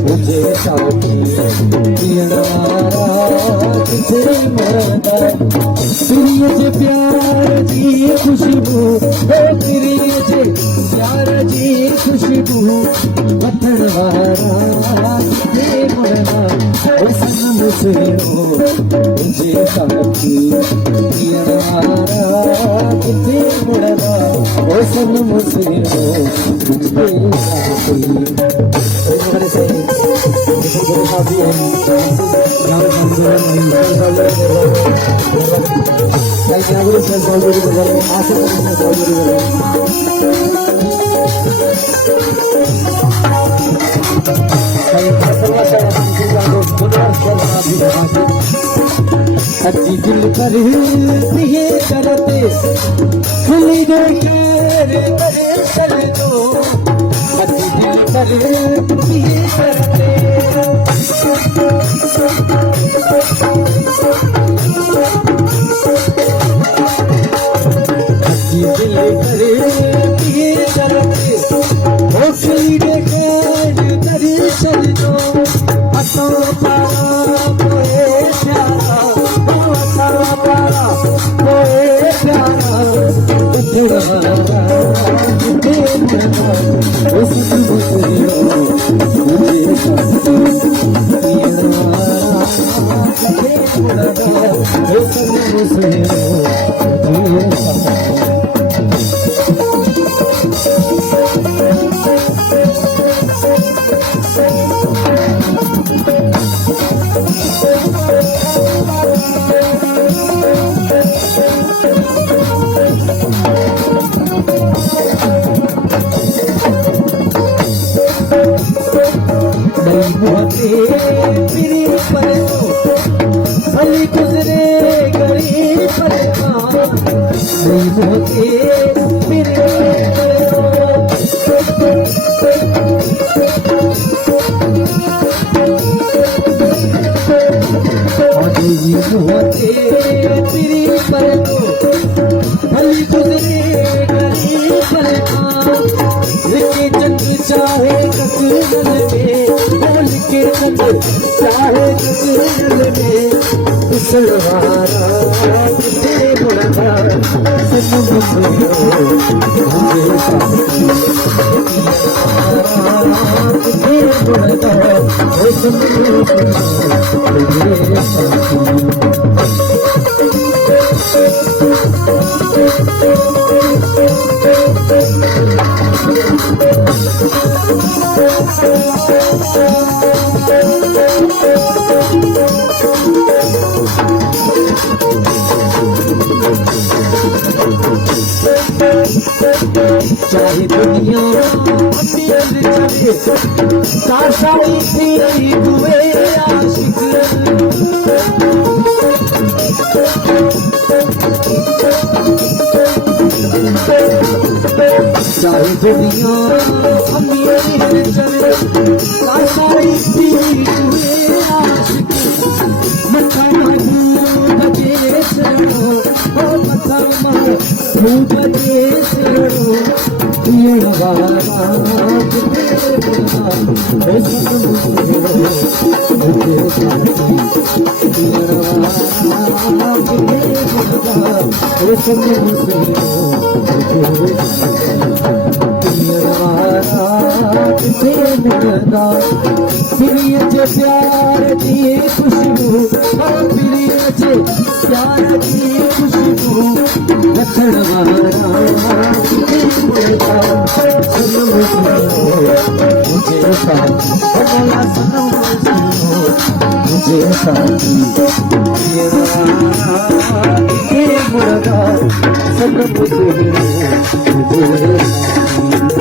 मुझे साथी प्रिय प्यार जी खुशबू प्रिय प्यार जी खुशबू वतन वारा मुड़ना मुझे मुझे साथी मुड़ना मुझे अच्छी दिल पर प्रिय करते खुली दो खैर करे चल दो अच्छी दिल पर प्रिय करते अच्छी दिल पर प्रिय करते खुली दो खैर करे चल दो हसो भली गुजरे गरीब चाहे चाहे सलवारा मुड़ना चाहे दुनिया चले सारी तेरी हुए आशिक चाहे दुनिया मेरी चले सारी तेरी हुए आशिक मथा बजे चलो मथा बजे चलो प्यार की खुशबू प्यार की खुशबू वतन मुझे साथी मुझे साथी मुझे